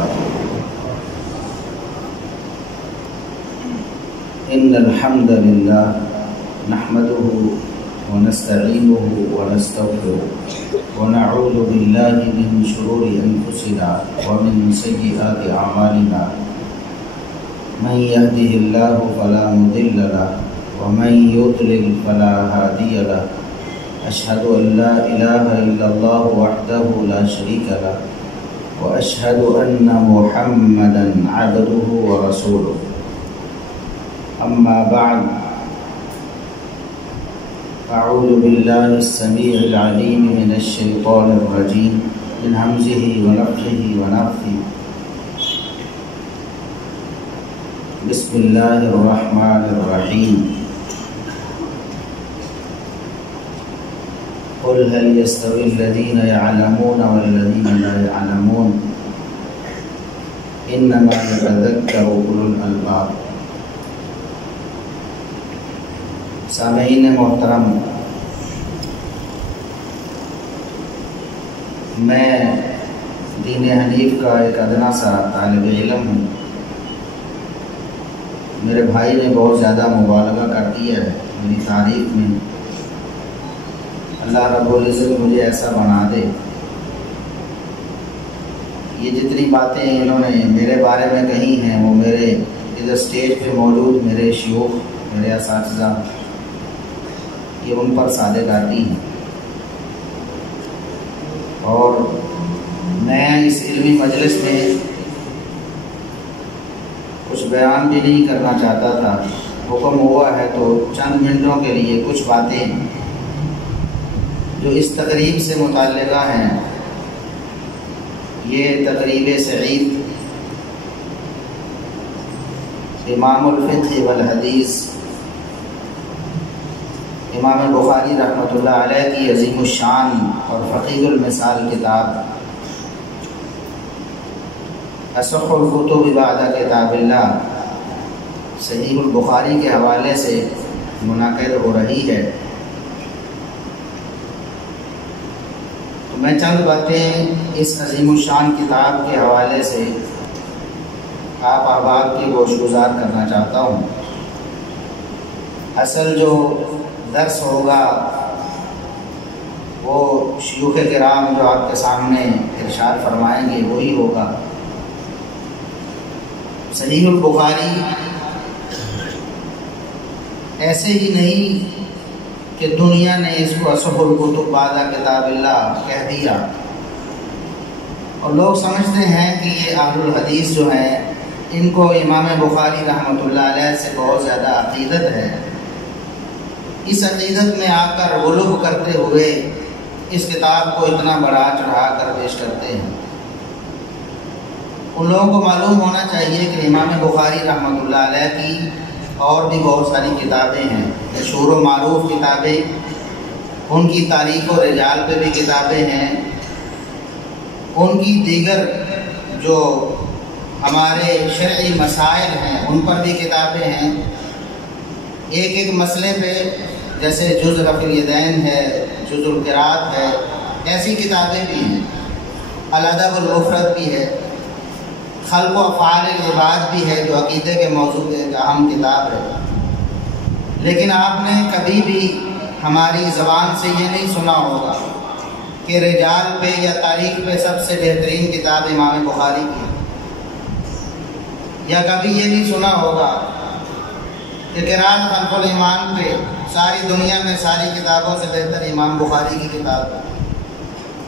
وبركاته. إن الحمد لله نحمده ونستعينه ونستغفره ونعوذ بالله من شرور أنفسنا ومن سيئات أعمالنا. من يهده الله فلا مضل له ومن يضلل فلا هادي له. أشهد أن لا إله إلا الله وحده لا شريك له وأشهد أن محمدا عبده ورسوله. أما بعد، أعوذ بالله السميع العليم من الشيطان الرجيم من همزه ونفخه ونفثه. بسم الله الرحمن الرحيم. قل هل يستوي الذين يعلمون والذين لا يعلمون إنما يتذكر أولو الألباب. سامعین محترم، میں دین حنیف کا ایک ادنا سا طالب علم ہوں. میرے بھائی نے بہت زیادہ مبالغہ کر دیا ہے میری تعریف میں. اللہ رب العزت مجھے ایسا بنا دے. یہ جتنی باتیں انہوں نے میرے بارے میں کہی ہیں وہ میرے ادھر اسٹیج پہ موجود میرے شیوخ، میرے اساتذہ، یہ ان پر صادق آتی ہیں. اور میں اس علمی مجلس میں کچھ بیان بھی نہیں کرنا چاہتا تھا. حکم ہوا ہے تو چند منٹوں کے لیے کچھ باتیں جو اس تقریب سے متعلقہ ہیں. یہ تقریب سعید امام الفقہ والحدیث امام بخاری رحمۃ اللہ علیہ کی عظیم الشان اور فقیہ المثال کتاب اصح الکتب بعد کتاب اللہ صحیح البخاری کے حوالے سے منعقد ہو رہی ہے. تو میں چند باتیں اس عظیم الشان کتاب کے حوالے سے آپ احباب کی گوش گزار کرنا چاہتا ہوں. اصل جو درس ہوگا وہ شیوخ کرام جو آپ کے سامنے ارشاد فرمائیں گے وہی ہوگا. صحیح البخاری ایسے ہی نہیں کہ دنیا نے اس کو اصح الکتب بعد کتاب اللہ کہہ دیا اور لوگ سمجھتے ہیں کہ یہ اہل الحدیث جو ہیں ان کو امام بخاری رحمۃ اللہ علیہ سے بہت زیادہ عقیدت ہے. اس عقیدت میں آ کر غلو کرتے ہوئے اس کتاب کو اتنا بڑا چڑھا کر پیش کرتے ہیں. ان لوگوں کو معلوم ہونا چاہیے کہ امام بخاری رحمۃ اللہ علیہ کی اور بھی بہت ساری کتابیں ہیں، مشہور و معروف کتابیں. ان کی تاریخ و رجال پہ بھی کتابیں ہیں. ان کی دیگر جو ہمارے شرعی مسائل ہیں ان پر بھی کتابیں ہیں. ایک ایک مسئلے پہ جیسے جز رفع الیدین ہے، جز القراءت ہے، ایسی کتابیں بھی ہیں. الادب المفرد بھی ہے، خلق و افعال العباد بھی ہے جو عقیدے کے موضوع پہ ایک اہم کتاب ہے. لیکن آپ نے کبھی بھی ہماری زبان سے یہ نہیں سنا ہوگا کہ رجال پہ یا تاریخ پہ سب سے بہترین کتاب امام بخاری کی، یا کبھی یہ نہیں سنا ہوگا کہ قراءت خلف الایمان پہ ساری دنیا میں ساری کتابوں سے بہتر امام بخاری کی کتاب ہے،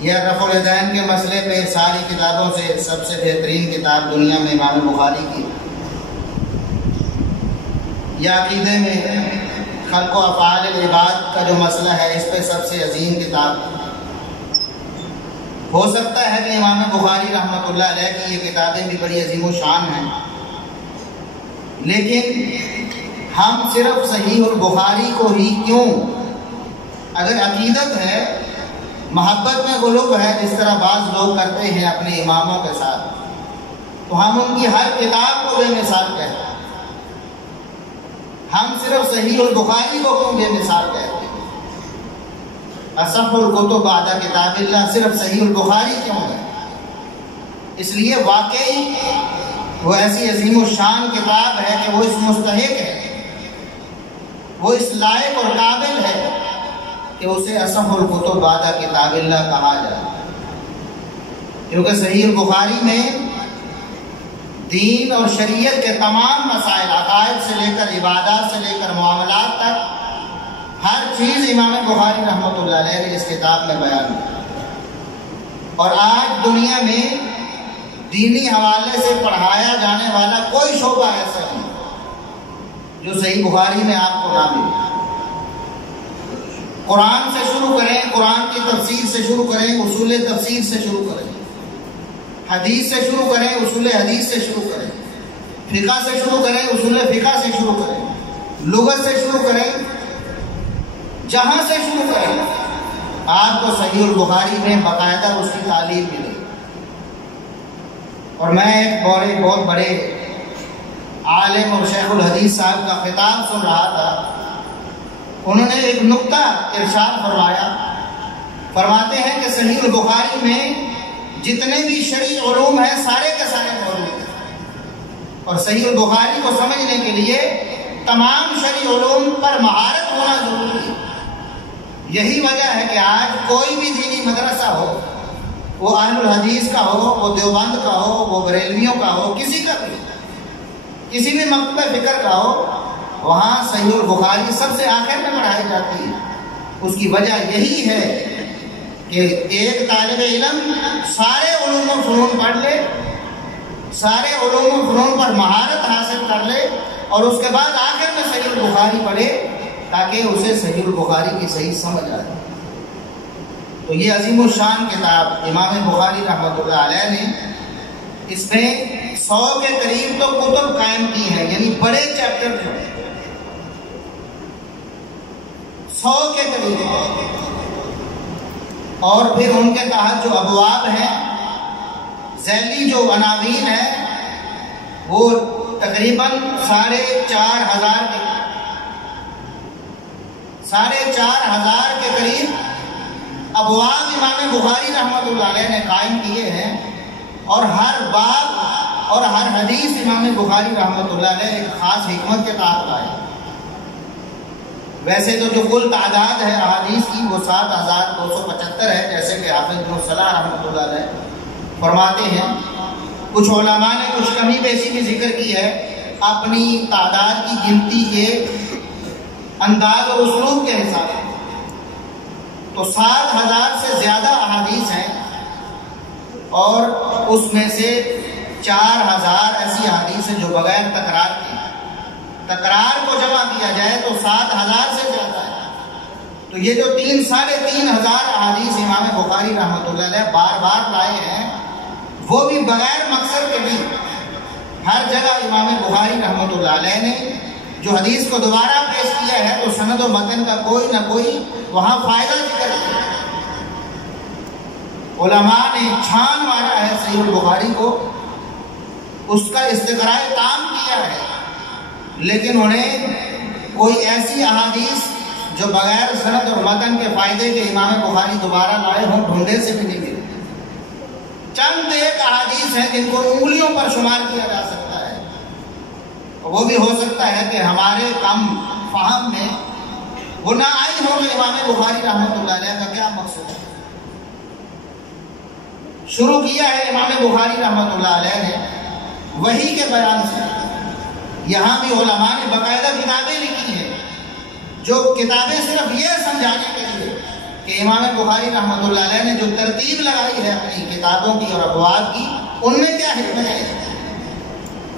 یا رفع الیدین کے مسئلے پہ ساری کتابوں سے سب سے بہترین کتاب دنیا میں امام بخاری کی، یا عقیدے میں خلق و افعال العباد کا جو مسئلہ ہے اس پہ سب سے عظیم کتاب. ہو سکتا ہے کہ امام بخاری رحمۃ اللہ علیہ کی یہ کتابیں بھی بڑی عظیم و شان ہیں، لیکن ہم صرف صحیح البخاری کو ہی کیوں، اگر عقیدت ہے، محبت میں غلو ہے جس طرح بعض لوگ کرتے ہیں اپنے اماموں کے ساتھ، تو ہم ان کی ہر کتاب کو بے مثال کہتے ہیں. ہم صرف صحیح البخاری کو کیوں بے مثال کہتے ہیں؟ اصح الکتب بعد کتاب اللہ صرف صحیح البخاری کیوں ہے؟ اس لیے واقعی وہ ایسی عظیم الشان کتاب ہے کہ وہ اس مستحق ہے، وہ اس لائق اور قابل ہے کہ اسے اصح الکتب بعد کتاب اللہ کہا جائے، کیونکہ صحیح البخاری میں دین اور شریعت کے تمام مسائل، عقائد سے لے کر عبادات سے لے کر معاملات تک ہر چیز امام بخاری رحمۃ اللہ علیہ نے اس کتاب میں بیان کی۔ اور آج دنیا میں دینی حوالے سے پڑھایا جانے والا کوئی شعبہ ایسا نہیں جو صحیح بخاری میں آپ کو نہ ملے۔ قرآن سے شروع کریں، قرآن کی تفسیر سے شروع کریں، اصول تفسیر سے شروع کریں، حدیث سے شروع کریں، اصول حدیث سے شروع کریں، فقہ سے شروع کریں، اصول فقہ سے شروع کریں، لغت سے شروع کریں، جہاں سے شروع کریں، آپ کو صحیح البخاری میں باقاعدہ اس کی تعلیم ملے۔ اور میں ایک بہت بڑے عالم اور شیخ الحدیث صاحب کا خطاب سن رہا تھا، انہوں نے ایک نقطہ ارشاد فرمایا، فرماتے ہیں کہ صحیح البخاری میں جتنے بھی شرعی علوم ہیں سارے کے سارے موجود ہیں، اور صحیح البخاری کو سمجھنے کے لیے تمام شرعی علوم پر مہارت ہونا ضروری ہے۔ یہی وجہ ہے کہ آج کوئی بھی دینی مدرسہ ہو، وہ اہل الحدیث کا ہو، وہ دیوبند کا ہو، وہ بریلویوں کا ہو، کسی کا بھی، کسی بھی مکتب فکر کا ہو، وہاں صحیح البخاری سب سے آخر میں پڑھائی جاتی ہے۔ اس کی وجہ یہی ہے کہ ایک طالب علم سارے علوم و فنون پڑھ لے، سارے علوم و فنون پر مہارت حاصل کر لے، اور اس کے بعد آخر میں صحیح البخاری پڑھے تاکہ اسے صحیح البخاری کی صحیح سمجھ آئے۔ تو یہ عظیم الشان کتاب امام بخاری رحمۃ اللہ علیہ نے، اس میں 100 کے قریب تو کتب قائم کی ہیں، یعنی بڑے چیپٹر جو ہیں 100 کے قریب، اور پھر ان کے تحت جو ابواب ہیں، ذیلی جو عناوین ہیں، وہ تقریباً 4,500 کے قریب ابواب امام بخاری رحمۃ اللہ علیہ نے قائم کیے ہیں، اور ہر باب اور ہر حدیث امام بخاری رحمۃ اللہ علیہ ایک خاص حکمت کے تحت لائے۔ ویسے تو جو کل تعداد ہے احادیث کی وہ 7,275 ہے، جیسے کہ حافظ ابن صلاح رحمۃ اللہ علیہ فرماتے ہیں۔ کچھ علماء نے کچھ کمی بیشی بھی ذکر کی ہے اپنی تعداد کی گنتی کے انداز اور اسلوب کے حساب سے، تو 7,000 سے زیادہ احادیث ہیں، اور اس میں سے 4,000 ایسی احادیث ہیں جو بغیر تکرار کی، تکرار کو جمع کیا جائے تو 7,000 سے زیادہ ہے۔ تو یہ جو 3,500 احادیث امام بخاری رحمۃ اللہ علیہ بار بار لائے ہیں، وہ بھی بغیر مقصد کے نہیں، ہر جگہ امام بخاری رحمۃ اللہ علیہ نے جو حدیث کو دوبارہ پیش کیا ہے تو سند و متن کا کوئی نہ کوئی وہاں فائدہ ذکر کیا۔ علماء نے چھان مارا ہے صحیح البخاری کو، اس کا استقراء تام کیا ہے، لیکن انہیں کوئی ایسی احادیث جو بغیر سند اور متن کے فائدے کے امام بخاری دوبارہ لائے ہوں ڈھونڈے سے بھی نہیں ملے۔ چند ایک احادیث ہیں جن کو انگلیوں پر شمار کیا جا سکتا ہے، وہ بھی ہو سکتا ہے کہ ہمارے کم فہم میں وہ نہ آئی ہو کہ امام بخاری رحمۃ اللہ علیہ کا کیا مقصد ہے۔ شروع کیا ہے امام بخاری رحمۃ اللہ علیہ نے وحی کے بیان سے۔ یہاں بھی علماء نے باقاعدہ کتابیں لکھی ہیں، جو کتابیں صرف یہ سمجھانے کے لیے کہ امام بخاری رحمۃ اللہ علیہ نے جو ترتیب لگائی ہے اپنی کتابوں کی اور ابواب کی، ان میں کیا حکمت ہے۔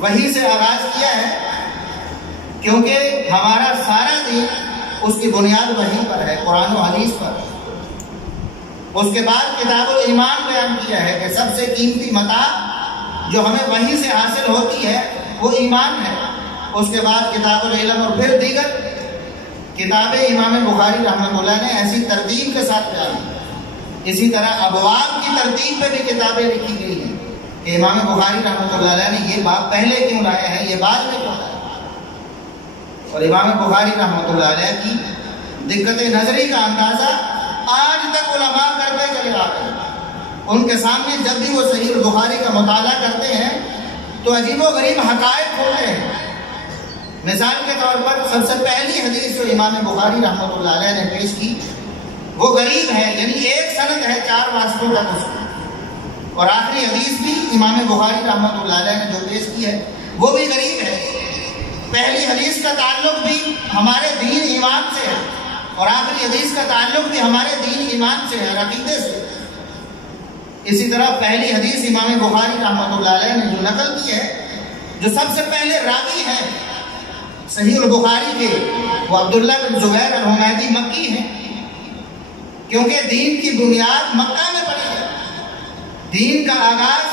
وحی سے آغاز کیا ہے کیونکہ ہمارا سارا دین اس کی بنیاد وحی پر ہے، قرآن و حدیث پر۔ اس کے بعد کتاب الایمان بیان کیا ہے کہ سب سے قیمتی متاع جو ہمیں وحی سے حاصل ہوتی ہے وہ ایمان ہے۔ اس کے بعد کتاب العلم، اور پھر دیگر کتابیں امام بخاری رحمۃ اللہ نے ایسی ترتیب کے ساتھ بیان کی۔ اسی طرح ابواب کی ترتیب پہ بھی کتابیں لکھی گئی ہیں کہ امام بخاری رحمۃ اللہ علیہ نے یہ باب پہلے کیوں لائے ہیں، یہ بعد میں کیوں لائے۔ اور امام بخاری رحمۃ اللہ علیہ کی دقت نظری کا اندازہ آج تک علماء کرتے چلے آ رہے ہیں۔ ان کے سامنے جب بھی وہ صحیح البخاری کا مطالعہ کرتے ہیں تو عجیب و غریب حقائق کھولتے ہیں۔ مثال کے طور پر سب سے پہلی حدیث جو امام بخاری رحمۃ اللہ علیہ نے پیش کی وہ غریب ہے، یعنی ایک سند ہے 4 واسطوں تک اس کو، اور آخری حدیث بھی امام بخاری رحمۃ اللہ علیہ نے جو پیش کی ہے وہ بھی غریب ہے۔ پہلی حدیث کا تعلق بھی ہمارے دین ایمان سے ہے اور آخری حدیث کا تعلق بھی ہمارے دین ایمان سے ہے، عقیدے سے۔ اسی طرح پہلی حدیث امام بخاری رحمۃ اللہ علیہ نے جو نقل کی ہے، جو سب سے پہلے راوی ہیں صحیح البخاری کے، وہ عبداللہ بن زبیر الحمیدی مکی ہیں، کیونکہ دین کی بنیاد مکہ میں پڑی ہے۔ دین کا آغاز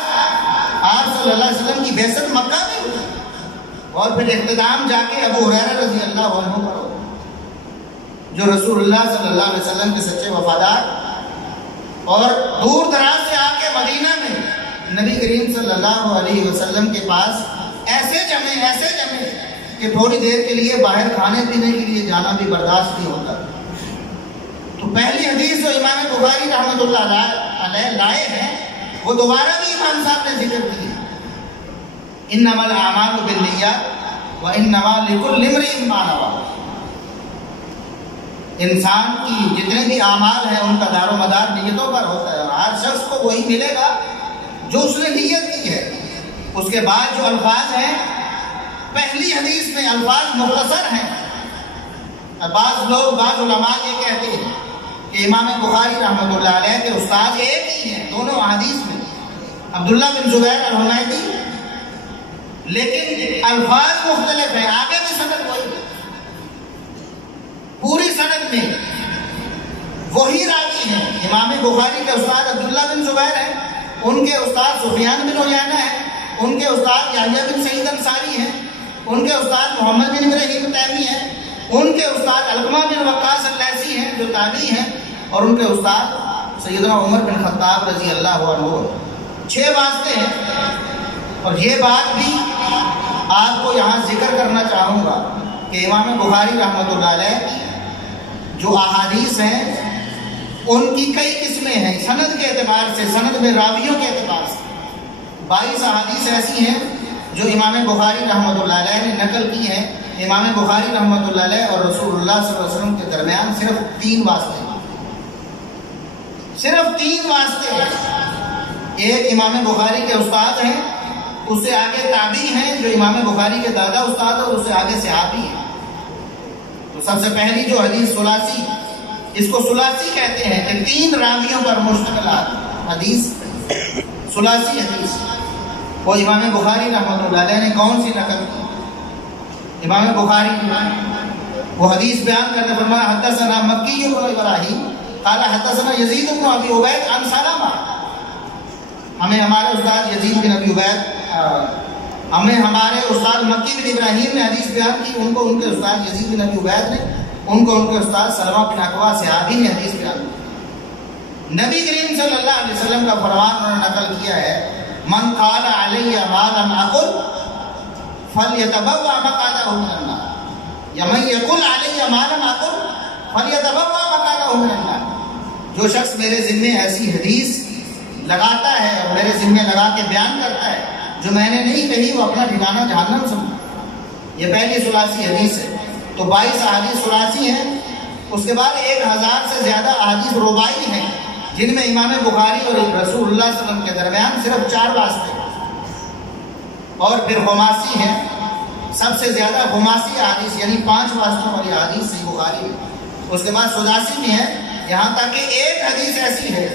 آپ صلی اللہ علیہ وسلم کی بعثت مکہ میں ہوئی اور پھر اختتام جا کے ابو ہریرہ رضی اللہ عنہ پر ہو، جو رسول اللہ صلی اللہ علیہ وسلم کے سچے وفادار اور دور دراز سے آ کے مدینہ میں نبی کریم صلی اللہ علیہ وسلم کے پاس ایسے جمے کہ تھوڑی دیر کے لیے باہر کھانے پینے کے لیے جانا بھی برداشت نہیں ہوتا۔ تو پہلی حدیث جو امام بخاری رحمۃ اللہ علیہ لائے ہیں وہ دوبارہ بھی امام صاحب نے ذکر کی ہے، انما الاعمال بالنیات وانما لکل امرئ ما نوى۔ انسان کی جتنے بھی اعمال ہیں ان کا دار و مدار نیتوں پر ہوتا ہے، اور ہر شخص کو وہی ملے گا جو اس نے نیت کی ہے۔ اس کے بعد جو الفاظ ہیں پہلی حدیث میں الفاظ مختصر ہیں۔ بعض علماء یہ کہتے ہیں کہ امام بخاری رحمۃ اللہ علیہ کے استاد ایک ہی ہیں دونوں احادیث میں، عبداللہ بن زبیر الحمیدی، لیکن الفاظ مختلف ہیں، آگے بھی سند وہی ہے۔ پوری سند میں وہی راوی ہیں۔ امام بخاری کے استاد عبداللہ بن زبیر ہیں، ان کے استاد سفیان بن عیینہ ہیں، ان کے استاد یحییٰ بن سعید انصاری ہیں، ان کے استاد محمد بن ابراہیم تیمی ہیں، ان کے استاد علقمہ بن وقاص اللیثی ہیں جو تابعی ہیں، اور ان کے استاد سیدنا عمر بن خطاب رضی اللہ عنہ۔ 6 واسطے ہیں۔ اور یہ بات بھی آپ کو یہاں ذکر کرنا چاہوں گا کہ امام بخاری رحمۃ اللہ علیہ جو احادیث ہیں ان کی کئی قسمیں ہیں، سند کے اعتبار سے، سند میں راویوں کے اعتبار سے 22 احادیث ایسی ہیں جو امام بخاری رحمۃ اللہ علیہ نے نقل کی ہیں۔ امام بخاری رحمۃ اللہ علیہ اور رسول اللہ صلی اللہ علیہ وسلم کے درمیان صرف 3 واسطے ہیں، صرف 3 واسطے ہیں۔ ایک امام بخاری کے استاد ہیں، اس سے آگے تابعی ہیں جو امام بخاری کے دادا استاد اور اس سے آگے صحابی ہیں۔ تو سب سے پہلی جو حدیث ثلاثی، اس کو ثلاثی کہتے ہیں کہ 3 راویوں پر مشتمل حدیث، ثلاثی حدیث، وہ امام بخاری رحمۃ اللہ علیہ نے کون سی نقل کی؟ امام بخاری وہ حدیث بیان کرتے فرمایا حدثنا مکی بن ابراہیم قال حدثنا یزید بن ابی عبید عن سلمہ۔ ہمیں ہمارے استاد یزید بن ابی عبید، ہمیں ہمارے استاد مکی بن ابراہیم نے حدیث بیان کی، ان کو ان کے استاد یزید بن ابی عبید نے، ان کو ان کے استاد سلمہ بن اکوع صحابی نے حدیث بیان کی۔ نبی کریم صلی اللہ علیہ وسلم کا فرمان انہوں نے نقل کیا ہے، من قال علی ما لم اقل فلیتبوأ مقعدہ من النار، یا من یقل علی ما لم اقل فلیتبوأ مقعدہ من النار۔ جو شخص میرے ذمے ایسی حدیث لگاتا ہے اور میرے ذمے لگا کے بیان کرتا ہے جو میں نے نہیں کہی، وہ اپنا ٹھکانہ جہنم سمجھے۔ یہ پہلی ثلاثی حدیث ہے۔ تو 22 احادیث ثلاثی ہیں، اس کے بعد 1000 سے زیادہ احادیث رباعی ہیں جن میں امام بخاری اور رسول اللہ صلی اللہ علیہ وسلم کے درمیان صرف 4 واسطے، اور پھر خماسی ہیں، سب سے زیادہ خماسی احادیث یعنی 5 واسطوں والی احادیث صحیح بخاری میں۔ اس کے بعد سداسی بھی ہے، یہاں تک کہ ایک حدیث ایسی ہے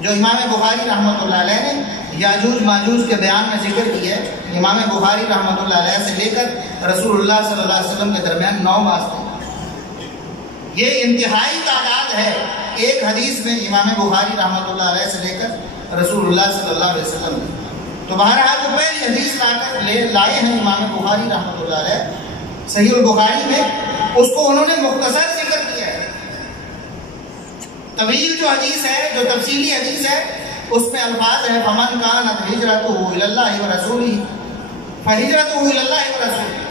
جو امام بخاری رحمۃ اللہ علیہ نے یاجوج ماجوج کے بیان میں ذکر کی ہے۔ امام بخاری رحمۃ اللہ علیہ سے لے کر رسول اللہ صلی اللہ علیہ وسلم کے درمیان 9 واسطے۔ یہ انتہائی تعداد ہے ایک حدیث میں امام بخاری رحمۃ اللہ علیہ سے لے کر رسول اللہ صلی اللہ علیہ وسلم نے۔ تو بہرحال جو پہلی حدیث لا کر لائے ہیں امام بخاری رحمۃ اللہ علیہ صحیح البخاری میں، اس کو انہوں نے مختصر ذکر کیا ہے۔ طویل جو حدیث ہے، جو تفصیلی حدیث ہے، اس میں الفاظ ہیں فمن کانت ہجرتہ الی اللہ ورسولہ فہجرتہ الی اللہ ورسولہ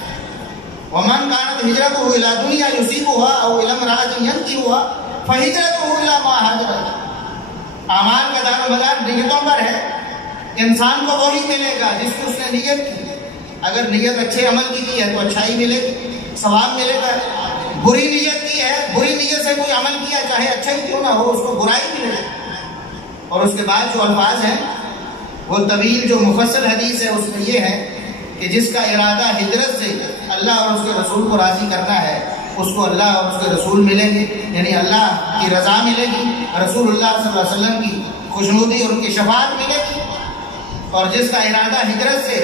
ومن کانت ہجرتہ الی دنیا یصیبها او الی امرأۃ ینکحها فہجرتہ الی ما ہاجر الیہ۔ اعمال کا دار و مدار نیتوں پر ہے۔ انسان کو وہی ملے گا جس کو اس نے نیت کی۔ اگر نیت اچھے عمل کی ہے تو اچھائی ملے گی، ثواب ملے گا۔ بری نیت کی ہے، بری نیت سے کوئی عمل کیا چاہے اچھا ہی کیوں نہ ہو، اس کو برائی ملے گی۔ اور اس کے بعد جو الفاظ ہیں وہ طویل جو مفصل حدیث ہے اس میں یہ ہے کہ جس کا ارادہ ہجرت سے اللہ اور اس کے رسول کو راضی کرنا ہے اس کو اللہ اور اس کے رسول ملیں گے، یعنی اللہ کی رضا ملے گی، رسول اللہ صلی اللہ علیہ وسلم کی خوشنودی اور ان کی شفاعت ملے گی۔ اور جس کا ارادہ ہجرت سے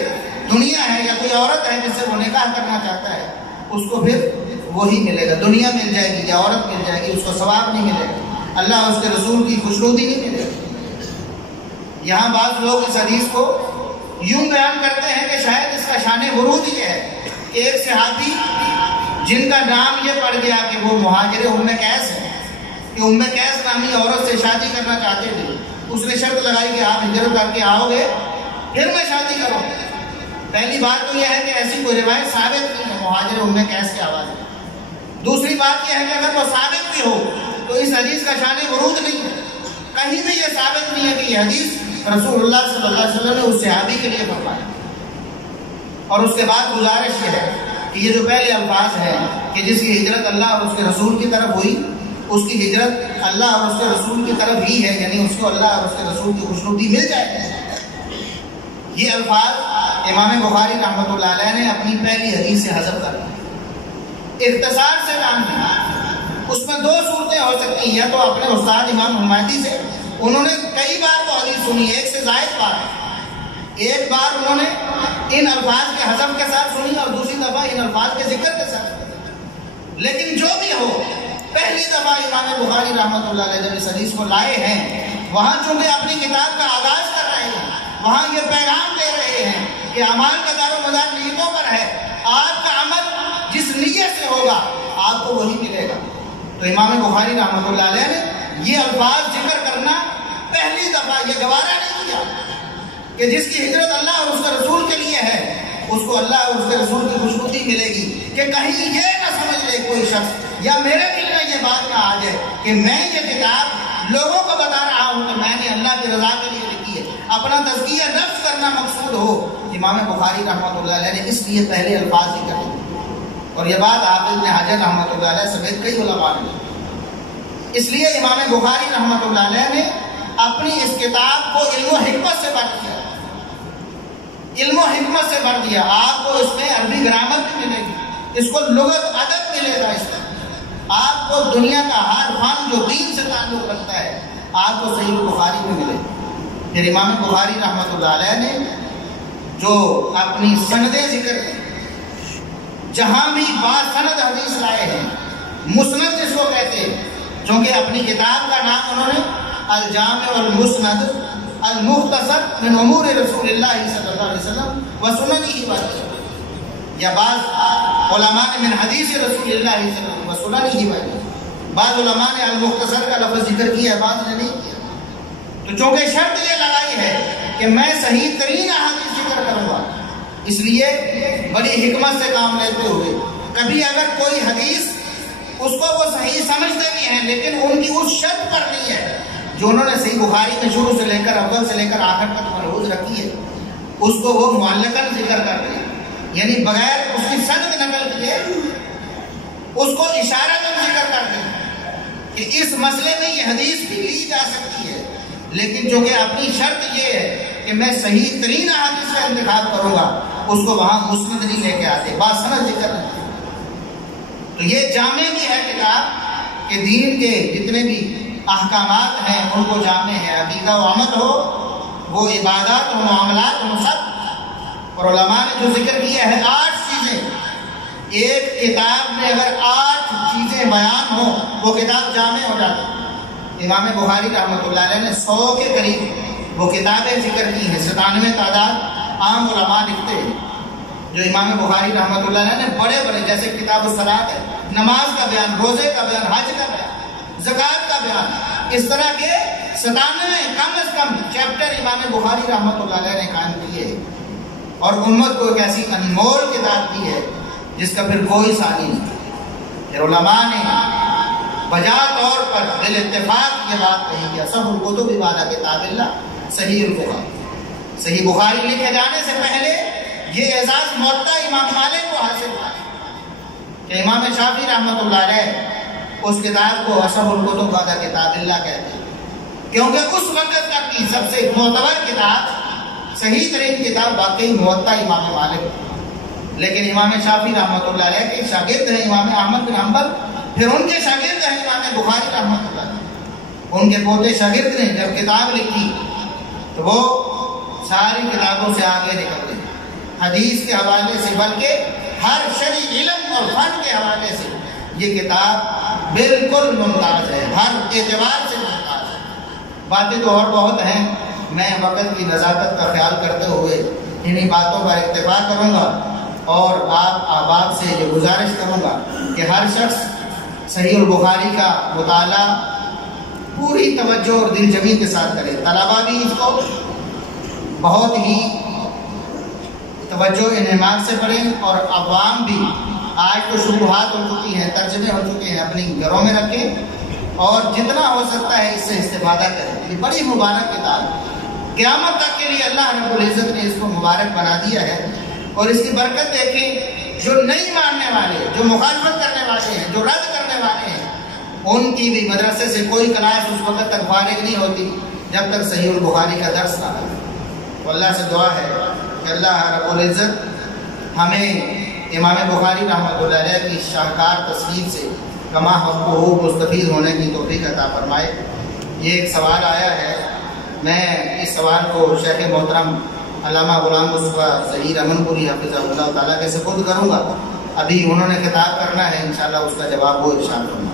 دنیا ہے یا کوئی عورت ہے جس سے وہ نکاح کرنا چاہتا ہے اس کو پھر وہی ملے گا، دنیا مل جائے گی یا عورت مل جائے گی، اس کو ثواب نہیں ملے گا، اللہ اور اس کے رسول کی خوشنودی نہیں ملے گی۔ یہاں بعض لوگ اس حدیث کو یوں بیان کرتے ہیں کہ شاید اس کا شان ورود یہ ہے کہ ایک صحابی جن کا نام یہ پڑ گیا کہ وہ مہاجر ام قیس ہے، کہ ام قیس نامی عورت سے شادی کرنا چاہتے تھے، اس نے شرط لگائی کہ آپ ہجرت کر کے آؤ گے پھر میں شادی کروں۔ پہلی بات تو یہ ہے کہ ایسی کوئی روایت ثابت نہیں ہے مہاجر ام قیس کے حوالے۔ دوسری بات یہ ہے کہ اگر وہ ثابت بھی ہو تو اس حدیث کا شان ورود نہیں ہے، کہیں بھی یہ ثابت نہیں ہے کہ یہ حدیث رسول اللہ صلی اللہ علیہ وسلم نے اس صحابی کے لیے فرمایا۔ اور اس کے بعد گزارش یہ ہے کہ یہ جو پہلے الفاظ ہیں کہ جس کی ہجرت اللہ اور اس کے رسول کی طرف ہوئی اس کی ہجرت اللہ اور اس کے رسول کی طرف ہی ہے، یعنی اس کو اللہ اور اس کے رسول کی خوشنودی مل جائے گی۔ یہ الفاظ امام بخاری رحمۃ اللہ علیہ نے اپنی پہلی حدیث سے حذف کر دیا، اختصار سے کام کیا۔ اس میں دو صورتیں ہو سکتی ہیں، یا تو اپنے استاد امام حمایتی سے انہوں نے کئی بار وہ حدیث سنی، ایک سے زائد بار ہے، ایک بار انہوں نے ان الفاظ کے حذف کے ساتھ سنی اور دوسری دفعہ ان الفاظ کے ذکر کے ساتھ۔ لیکن جو بھی ہو، پہلی دفعہ امام بخاری رحمۃ اللہ علیہ جب اس حدیث کو لائے ہیں وہاں چونکہ اپنی کتاب کا آغاز کر رہے ہیں، وہاں یہ پیغام دے رہے ہیں کہ اعمال کا دار و مدار نیتوں پر ہے، آپ کا عمل جس نیت سے ہوگا آپ کو وہی ملے گا۔ تو امام بخاری رحمۃ اللہ علیہ نے یہ الفاظ ذکر کرنا پہلی دفعہ یہ گوارا نہیں کیا کہ جس کی ہجرت اللہ اور اس کے رسول کے لیے ہے اس کو اللہ اور اس کے رسول کی خوشنودی ملے گی، کہ کہیں یہ نہ سمجھ لے کوئی شخص یا میرے دل میں یہ بات نہ آ جائے کہ میں یہ کتاب لوگوں کو بتا رہا ہوں کہ میں نے اللہ کی رضا کے لیے لکھی ہے، اپنا تزکیہ نفس کرنا مقصود ہو۔ امام بخاری رحمۃ اللہ علیہ نے اس لیے پہلے الفاظ ذکر کیے، اور یہ بات حافظ ابن حجر رحمۃ اللہ علیہ سمیت کئی علماء نے۔ اس لیے امام بخاری رحمۃ اللہ علیہ نے اپنی اس کتاب کو علم و حکمت سے بھر دیا، علم و حکمت سے بھر دیا۔ آپ کو اس میں عربی گرامر بھی ملے گی، اس کو لغت ادب ملے گا، اس میں آپ کو دنیا کا ہر فن جو دین سے تعلق رکھتا ہے آپ کو صحیح بخاری میں ملے گا۔ پھر امام بخاری رحمۃ اللہ علیہ نے جو اپنی سندیں ذکر کی، جہاں بھی باسند حدیث لائے ہیں، مسند جس کو کہتے ہیں، چونکہ اپنی کتاب کا نام انہوں نے الجامع المسند المختصر من امور رسول اللہ صلی اللہ علیہ وسلم وسننہ بات، یا بعض علماء نے من حدیث رسول اللہ صلی اللہ علیہ وسلم وسننہ بات، بعض علماء نے المختصر کا لفظ ذکر کیا، بعض نے نہیں کیا۔ تو چونکہ شرط یہ لگائی ہے کہ میں صحیح ترین احادیث ذکر کروں گا، اس لیے بڑی حکمت سے کام لیتے ہوئے کبھی اگر کوئی حدیث اس کو وہ صحیح سمجھتے بھی ہیں لیکن ان کی اس شرط پر نہیں ہے جو انہوں نے صحیح بخاری میں شروع سے لے کر اول سے لے کر آخر تک ملحوظ رکھی ہے، اس کو وہ معلقاً ذکر کرتے ہیں، یعنی بغیر اس کی سند نقل کیے اس کو اشارتاً ذکر کرتے ہیں کہ اس مسئلے میں یہ حدیث بھی لی جا سکتی ہے، لیکن چونکہ اپنی شرط یہ ہے کہ میں صحیح ترین احادیث کا انتخاب کروں گا، اس کو وہاں مسند نہیں لے کے آتے، باسند ذکر نہیں۔ تو یہ جامع بھی ہے کتاب کہ دین کے جتنے بھی احکامات ہیں ان کو جامع ہے، عقیدہ و عمل ہو، وہ عبادات و معاملات ہوں سب۔ اور علماء نے جو ذکر کیا ہے 8 چیزیں، ایک کتاب میں اگر 8 چیزیں بیان ہوں وہ کتاب جامع ہو جاتی۔ امام بخاری رحمۃ اللہ علیہ نے 100 کے قریب وہ کتابیں ذکر کی ہیں، 97 تعداد عام علماء لکھتے ہیں، جو امام بخاری رحمۃ اللہ علیہ نے بڑے بڑے، جیسے کتاب الصلاۃ ہے، نماز کا بیان، روزے کا بیان، حج کا بیان، زکوٰۃ کا بیان، اس طرح کے 97 کم از کم چیپٹر امام بخاری رحمۃ اللہ علیہ نے قائم کیے، اور امت کو ایک ایسی انمول کتاب دی ہے جس کا پھر کوئی ثانی نہیں۔ پھر علماء نے بجا طور پر بال اتفاق یہ بات کہی کہ اصح الکتب بعد کتاب اللہ صحیح البخاری، صحیح بخاری لکھے جانے سے پہلے یہ اعزاز موطا امام مالک کو حاصل تھا کہ امام شافعی رحمۃ اللہ علیہ اس کتاب کو اصح الکتب بعد کتاب اللہ کہتے ہیں، کیونکہ اس وقت تک کی سب سے معتبر کتاب، صحیح ترین کتاب واقعی موطا امام مالک تھی۔ لیکن امام شافعی رحمۃ اللہ علیہ کے شاگرد ہیں امام احمد بن حنبل، پھر ان کے شاگرد ہیں امام بخاری رحمۃ اللہ علیہ، ان کے پوتے شاگرد نے جب کتاب لکھی تو وہ ساری کتابوں سے آگے نکل گئے، حدیث کے حوالے سے بلکہ ہر شرعی علم اور فن کے حوالے سے یہ کتاب بالکل ممتاز ہے، ہر اعتبار سے ممتاز ہے۔ باتیں تو اور بہت ہیں، میں وقت کی نزاکت کا خیال کرتے ہوئے انہی باتوں پر اکتفا کروں گا اور آپ احباب سے یہ گزارش کروں گا کہ ہر شخص صحیح البخاری کا مطالعہ پوری توجہ اور دل جمی کے ساتھ کرے، طلباء بھی اس کو بہت ہی توجہ انہماک سے پڑھیں اور عوام بھی، آج تو شروحات ہو چکی ہیں، ترجمے ہو چکے ہیں، اپنی گھروں میں رکھیں اور جتنا ہو سکتا ہے اس سے استفادہ کریں۔ یہ بڑی مبارک کتاب ہے، قیامت تک کے لیے اللہ رب العزت نے اس کو مبارک بنا دیا ہے، اور اس کی برکت دیکھیں، جو نہیں ماننے والے، جو مخالفت کرنے والے ہیں، جو رد کرنے والے ہیں، ان کی بھی مدرسے سے کوئی کلاس اس وقت تک فارغ نہیں ہوتی جب تک صحیح البخاری کا درس نہ ہو۔ تو اللہ سے دعا ہے کہ اللہ رب العزت ہمیں امام بخاری رحمۃ اللہ علیہ کی شاہکار تصنیف سے کما حقہ مستفید ہونے کی توفیق عطا فرمائے۔ یہ ایک سوال آیا ہے، میں اس سوال کو شیخ محترم علامہ غلام مصطفیٰ ظہیر امن پوری حافظہ اللہ تعالیٰ کے سپرد کروں گا، ابھی انہوں نے خطاب کرنا ہے، انشاءاللہ اس کا جواب وہ ارشاد کرنا ہے۔